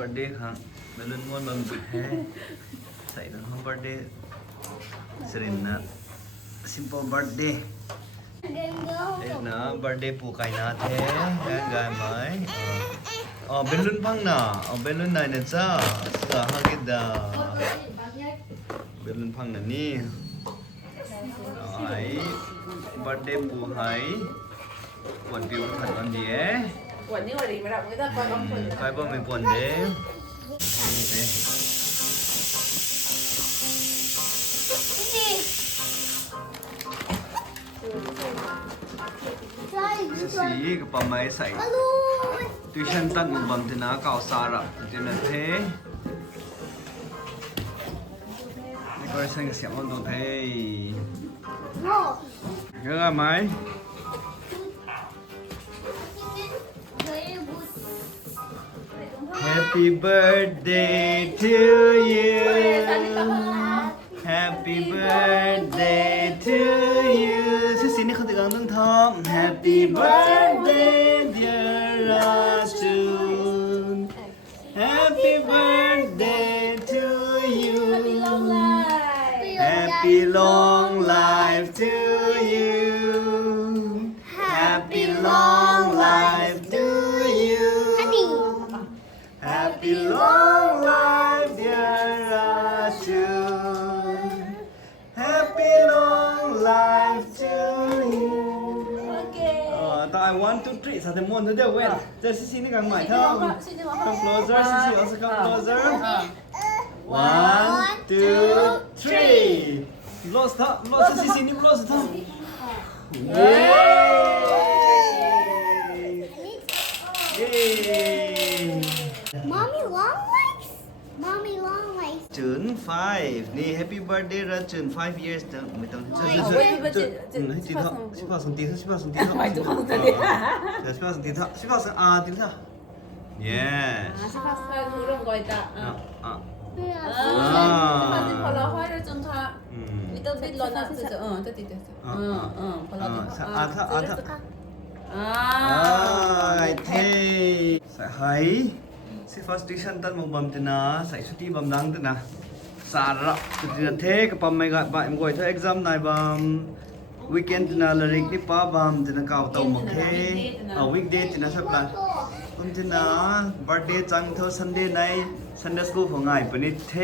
birthday ครับเป็นรุ่นม้วนบางจุดแท้ใส่ตั้งห้อง birthday สรินนะ simple birthday เอ็นะ birthday ปูไก่นาเทง่ายไหมอ๋อเป็นรุ่นพังนะอ๋อเป็นรุ่นไหนเนี่ยจ้าเสือฮักกิดาเป็นรุ่นพังนะนี่ไอ้ birthday ปูไห้ปวนปิวขัดอันเดียปวนนี่ว่าดีไหมล่ะไม่ต้องก้อนปวนใครบ้างไม่ปวนเด้สีกับปลาไม้ใส่ตุชันตันมุมบัมตินาเก่าสาระตินันเทนี่ก็ใช้เสียงมันตัวเทเยอะไหมHappy birthday to you Happy birthday to you ชื่อสีนี่เขาติดกันต้องทำ Happy birthday dear Rachun Happy birthday to you Happy long life to you Happy long life to you Happy long life dear Rachun Happy long life to you I want to treat สัตว์มวนตัวเดียวเว้นเจอซินี่กันใหม่เท่า Come closer ซิalso come closer 1 2 3 Close เท่า Close ซินี่ Close เท่าเย้เย้ Mommy long legs? Mommy long legs. จุน5นี่ Happy birthday ระจุน5 years ไม่ต้องให้ตีเท่า18 ส่งตีเท่า18 ส่งตีเท่า18 ส่งตีเท่า18 ส่งตีเท่า yes 18รู้เรื่องก่อยตาพอเราค่อยเราจนท่าวิตามินร้อนอ่ะจะจะติดพอเราติดเท่ใส่ไฮสิฟัสติชันตันมุมบัมตินาใส่ชุดที่บัมดังตินะสาระจุดเทกับปั๊มไม่กัดบ่ายมวยถ้า exam นายบัม weekend ตินาลาริกนี่ป้าบัมตินะเก่าเต่าหมกเทweekday ตินะสักละบัมตินะ birthday จังเท่า Sunday ใน Sunday school ของไงปนิเท